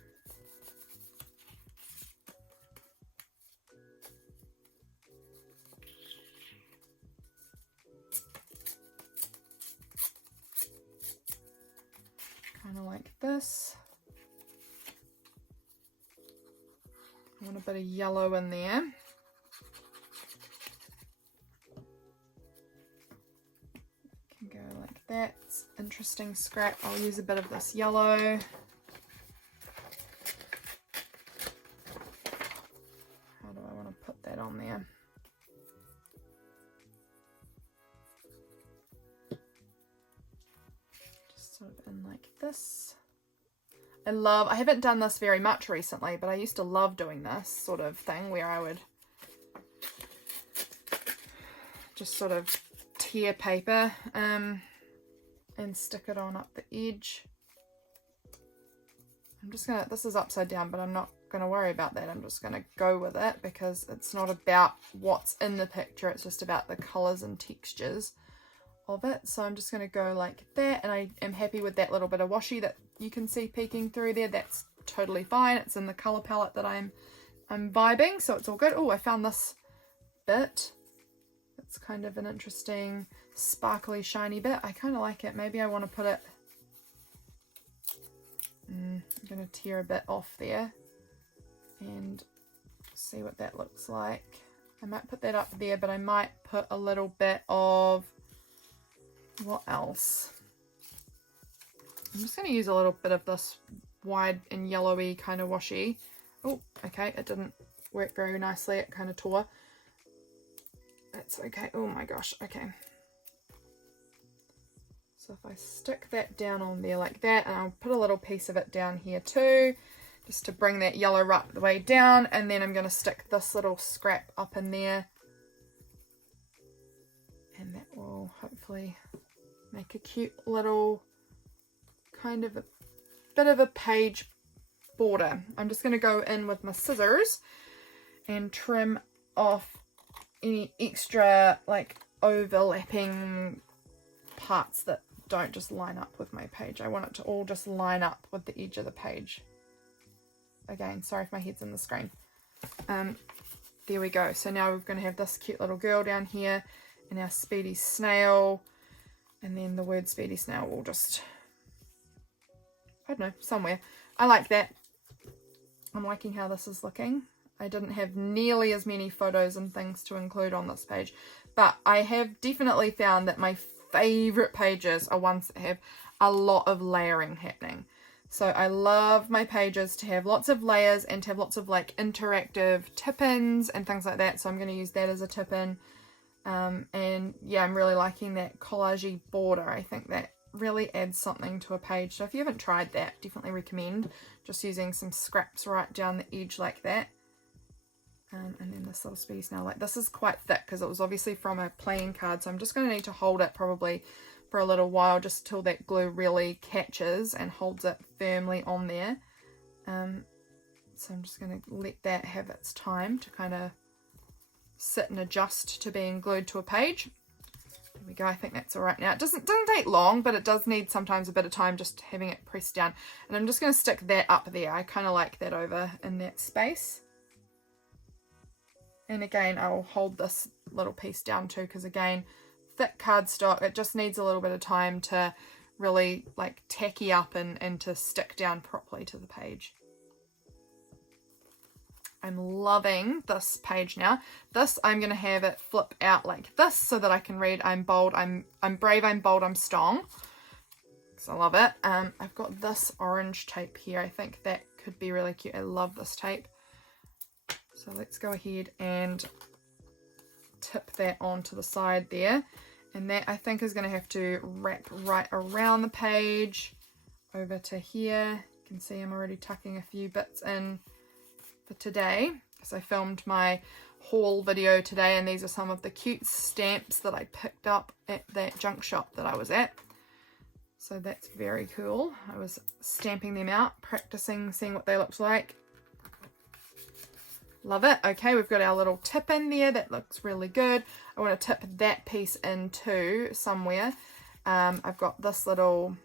want a bit of yellow in there. Can go like that. It's interesting scrap. I'll use a bit of this yellow. How do I want to put that on there? Just sort of in like this. I haven't done this very much recently, but I used to love doing this sort of thing where I would just sort of tear paper and stick it on up the edge. I'm just gonna, this is upside down, but I'm not gonna worry about that. I'm just gonna go with it because it's not about what's in the picture, it's just about the colors and textures of it. So I'm just going to go like that, and I am happy with that little bit of washi that you can see peeking through there. That's totally fine. It's in the color palette that I'm vibing, so it's all good. Oh, I found this bit. It's kind of an interesting sparkly shiny bit. I kind of like it. Maybe I want to put it, I'm going to tear a bit off there and see what that looks like. I might put that up there, but I might put a little bit of, what else? I'm just going to use a little bit of this wide and yellowy kind of washi. Oh, okay, it didn't work very nicely. It kind of tore. That's okay. Oh my gosh, okay. So if I stick that down on there like that, and I'll put a little piece of it down here too, just to bring that yellow right the way down, and then I'm going to stick this little scrap up in there, and that will hopefully make a cute little kind of a bit of a page border. I'm just going to go in with my scissors and trim off any extra like overlapping parts that don't just line up with my page. I want it to all just line up with the edge of the page. Again, sorry if my head's in the screen. There we go. So now we're going to have this cute little girl down here and our Speedy Snail, and then the word Speedy Snail will just, I don't know, somewhere. I like that. I'm liking how this is looking. I didn't have nearly as many photos and things to include on this page, but I have definitely found that my favorite pages are ones that have a lot of layering happening. So I love my pages to have lots of layers and to have lots of like interactive tip-ins and things like that. So I'm going to use that as a tip-in. And yeah, I'm really liking that collagey border. I think that really adds something to a page. So if you haven't tried that, definitely recommend just using some scraps right down the edge like that. And then this little Speedy Snail, like this is quite thick because it was obviously from a playing card. So I'm just going to need to hold it probably for a little while just till that glue really catches and holds it firmly on there. So I'm just going to let that have its time to kind of sit and adjust to being glued to a page. There we go. I think that's all right now. It doesn't take long, but it does need sometimes a bit of time just having it pressed down. And I'm just going to stick that up there. I kind of like that over in that space. And again, I will hold this little piece down too, because again, thick cardstock, it just needs a little bit of time to really like tacky up and to stick down properly to the page. I'm loving this page now. This, I'm going to have it flip out like this so that I can read I'm bold, I'm brave, I'm bold, I'm strong. Because I love it. I've got this orange tape here. I think that could be really cute. I love this tape. So let's go ahead and tip that onto the side there. And that I think is going to have to wrap right around the page over to here. You can see I'm already tucking a few bits in for today, because I filmed my haul video today, and these are some of the cute stamps that I picked up at that junk shop that I was at. So that's very cool. I was stamping them out, practicing, seeing what they looked like. Love it. Okay, we've got our little tip in there. That looks really good. I want to tip that piece in too somewhere. I've got this little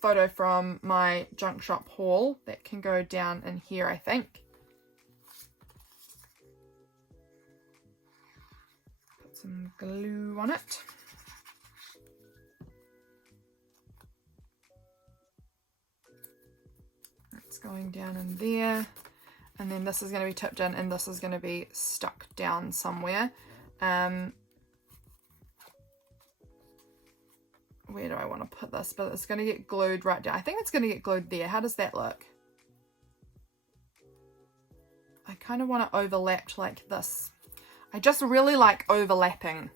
photo from my junk shop haul that can go down in here, I think. Put some glue on it. That's going down in there. And then this is going to be tipped in and this is going to be stuck down somewhere. Where do I want to put this? But it's going to get glued right down. I think it's going to get glued there. How does that look? I kind of want it overlapped like this. I just really like overlapping.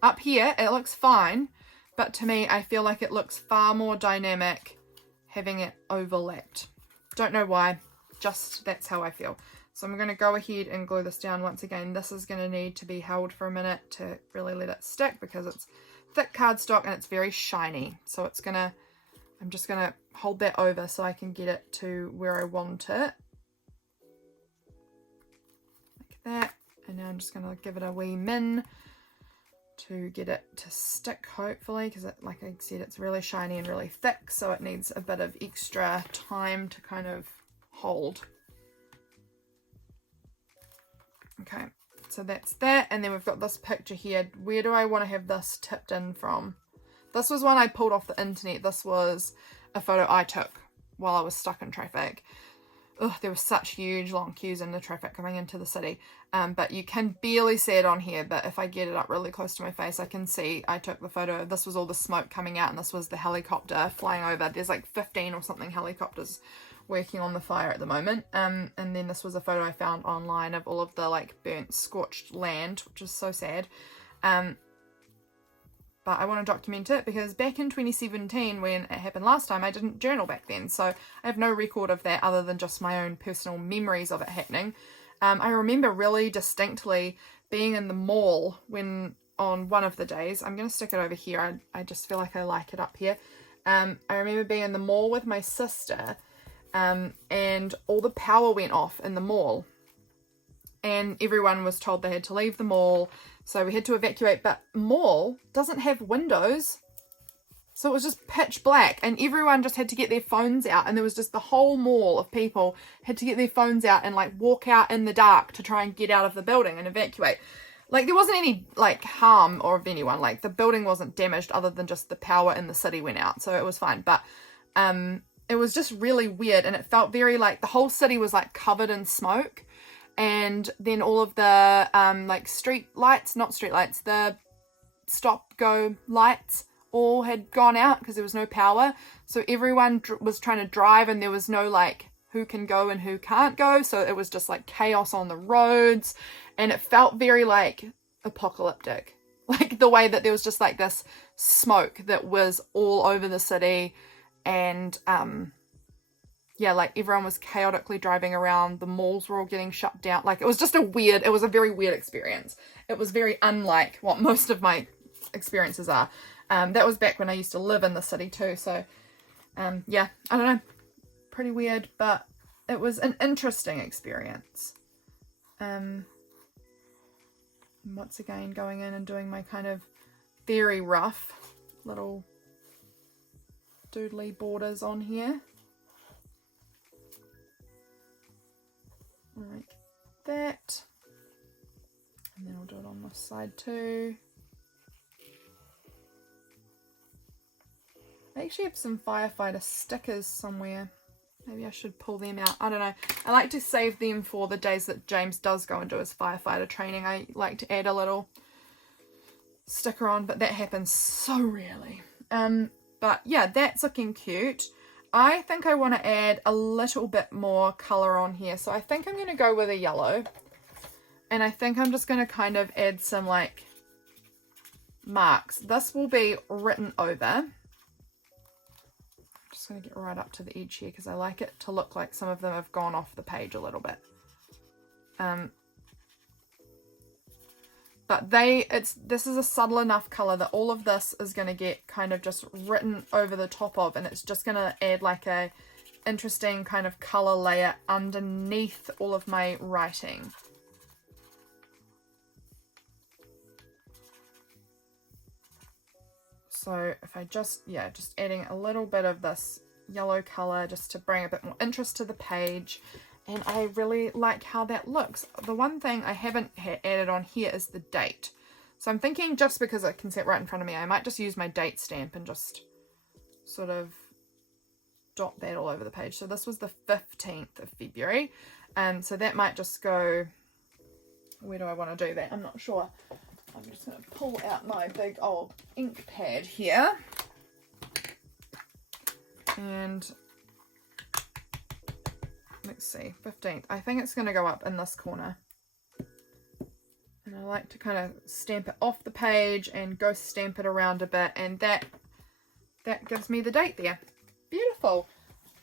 Up here, it looks fine. But to me, I feel like it looks far more dynamic having it overlapped. Don't know why. Just that's how I feel. So I'm going to go ahead and glue this down once again. This is going to need to be held for a minute to really let it stick because it's thick cardstock and it's very shiny. So it's gonna, I'm just gonna hold that over so I can get it to where I want it. Like that. And now I'm just gonna give it a wee min to get it to stick, hopefully, because it, like I said, it's really shiny and really thick, so it needs a bit of extra time to kind of hold. Okay. So that's that, and then we've got this picture here. Where do I want to have this tipped in from? This was one I pulled off the internet. This was a photo I took while I was stuck in traffic. Ugh, there were such huge long queues in the traffic coming into the city. But you can barely see it on here, but if I get it up really close to my face, I can see I took the photo. This was all the smoke coming out, and this was the helicopter flying over. There's like 15 or something helicopters working on the fire at the moment, and then this was a photo I found online of all of the like burnt, scorched land, which is so sad. But I want to document it because back in 2017 when it happened last time, I didn't journal back then, so I have no record of that other than just my own personal memories of it happening. I remember really distinctly being in the mall when on one of the days, I'm going to stick it over here, I just feel like I like it up here. I remember being in the mall with my sister, and all the power went off in the mall and everyone was told they had to leave the mall, so we had to evacuate, but mall doesn't have windows, so it was just pitch black and everyone just had to get their phones out, and there was just the whole mall of people had to get their phones out and like walk out in the dark to try and get out of the building and evacuate. Like there wasn't any like harm or of anyone, like the building wasn't damaged other than just the power in the city went out, so it was fine. But it was just really weird, and it felt very like the whole city was like covered in smoke, and then all of the like street lights, not street lights, the stop go lights all had gone out because there was no power, so everyone was trying to drive and there was no like who can go and who can't go, so it was just like chaos on the roads, and it felt very like apocalyptic, like the way that there was just like this smoke that was all over the city. And yeah, like everyone was chaotically driving around, the malls were all getting shut down, like it was just it was a very weird experience. It was very unlike what most of my experiences are. That was back when I used to live in the city too, so yeah, I don't know, pretty weird, but it was an interesting experience. Once again, going in and doing my kind of very rough little doodly borders on here, like that, and then I'll do it on this side too. I actually have some firefighter stickers somewhere, maybe I should pull them out, I don't know. I like to save them for the days that James does go and do his firefighter training. I like to add a little sticker on, but that happens so rarely. But yeah, that's looking cute. I think I want to add a little bit more colour on here. So I think I'm going to go with a yellow. And I think I'm just going to kind of add some like marks. This will be written over. I'm just going to get right up to the edge here because I like it to look like some of them have gone off the page a little bit. But this is a subtle enough colour that all of this is going to get kind of just written over the top of, and it's just going to add like a interesting kind of colour layer underneath all of my writing. So if I just adding a little bit of this yellow colour just to bring a bit more interest to the page. And I really like how that looks. The one thing I haven't added on here is the date. So I'm thinking just because I can see it right in front of me, I might just use my date stamp and just sort of dot that all over the page. So this was the 15th of February. So that might just go, where do I want to do that? I'm not sure. I'm just going to pull out my big old ink pad here. And let's see, 15th. I think it's going to go up in this corner. And I like to kind of stamp it off the page and ghost stamp it around a bit. And that gives me the date there. Beautiful.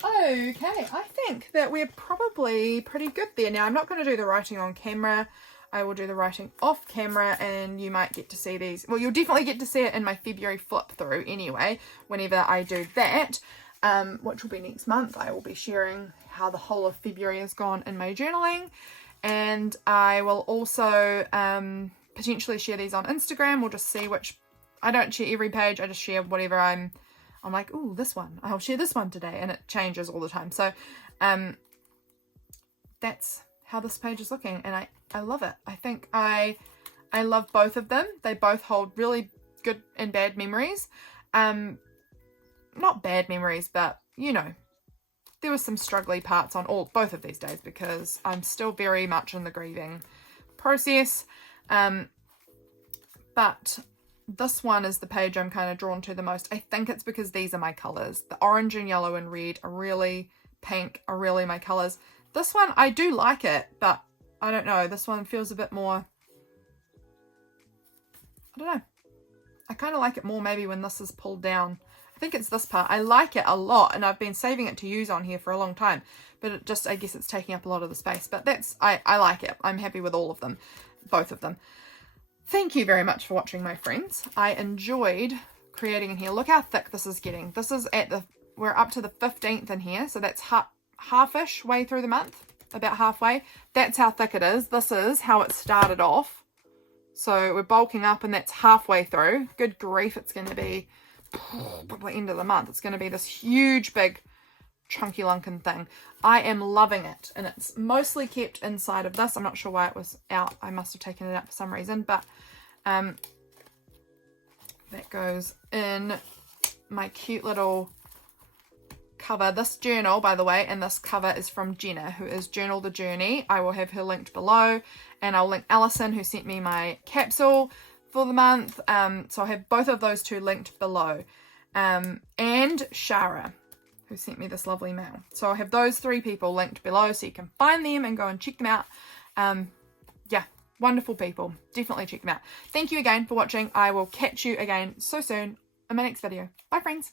Okay, I think that we're probably pretty good there. Now, I'm not going to do the writing on camera. I will do the writing off camera, and you might get to see these. Well, you'll definitely get to see it in my February flip through anyway, whenever I do that, which will be next month. I will be sharing how the whole of February has gone in my journaling, and I will also potentially share these on Instagram. We'll just see which. I don't share every page. I just share whatever I'm like, oh, this one. I'll share this one today, and it changes all the time. So that's how this page is looking, and I love it. I think I love both of them. They both hold really good and bad memories. Not bad memories, but you know, there was some struggly parts on both of these days because I'm still very much in the grieving process. But this one is the page I'm kind of drawn to the most. I think it's because these are my colours. The orange and yellow and red are really, pink are really my colours. This one, I do like it, but I don't know. This one feels a bit more, I don't know. I kind of like it more maybe when this is pulled down. I think it's this part. I like it a lot, and I've been saving it to use on here for a long time. But it just, I guess it's taking up a lot of the space. But I like it. I'm happy with all of them. Both of them. Thank you very much for watching, my friends. I enjoyed creating in here. Look how thick this is getting. This is we're up to the 15th in here. So that's half-ish way through the month. About halfway. That's how thick it is. This is how it started off. So we're bulking up, and that's halfway through. Good grief, it's going to be probably end of the month. It's going to be this huge, big, chunky lunkin thing. I am loving it, and it's mostly kept inside of this. I'm not sure why it was out. I must have taken it out for some reason, but that goes in my cute little cover. This journal, by the way, and this cover is from Jenna, who is Journal the Journey. I will have her linked below, and I'll link Alison, who sent me my capsule for the month. So I'll have both of those two linked below, and Shara, who sent me this lovely mail. So I'll have those three people linked below so you can find them and go and check them out. Yeah, wonderful people. Definitely check them out. Thank you again for watching. I will catch you again so soon in my next video. Bye, friends.